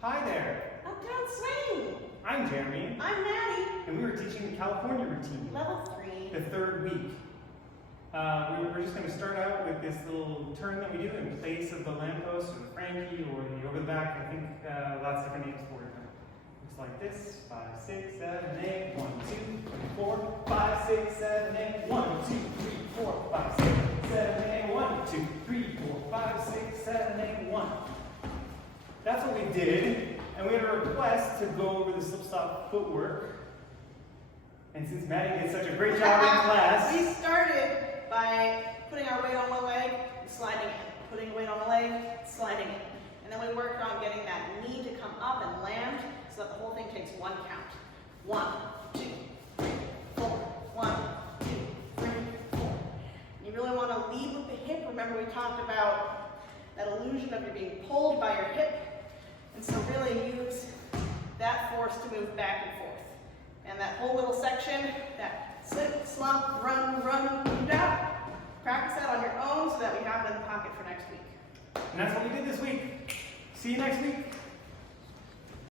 Hi there. Uptown Swing. I'm Jeremy. I'm Maddie. And we were teaching the California routine. Level 3. The third week. We're just going to start out with this little turn that we do in place of the lamppost or the Frankie or the over the back. I think lots of different names for it. Looks like this. 5, 6, 7, 8. 1, 2, 3, 4. 5, 6, 7, 8. 1, 2, 3, 4. 5, 6, 7, 8. 1, 2, 3, 4. 5, 6, 7, 8. 1. That's what we did, and we had a request to go over the slip-stop footwork. And since Maddie did such a great job in class, We started by putting our weight on one leg and sliding in. Putting weight on a leg, sliding in. And then we worked on getting that knee to come up and land so that the whole thing takes one count. 1, 2, 3, 4. 1, 2, 3, 4. And you really want to lead with the hip. Remember we talked about that illusion of you being pulled by your hip. And so really use that force to move back and forth. And that whole little section, that slip, slump, run, move down. Practice that on your own so that we have it in the pocket for next week. and that's what we did this week. See you next week.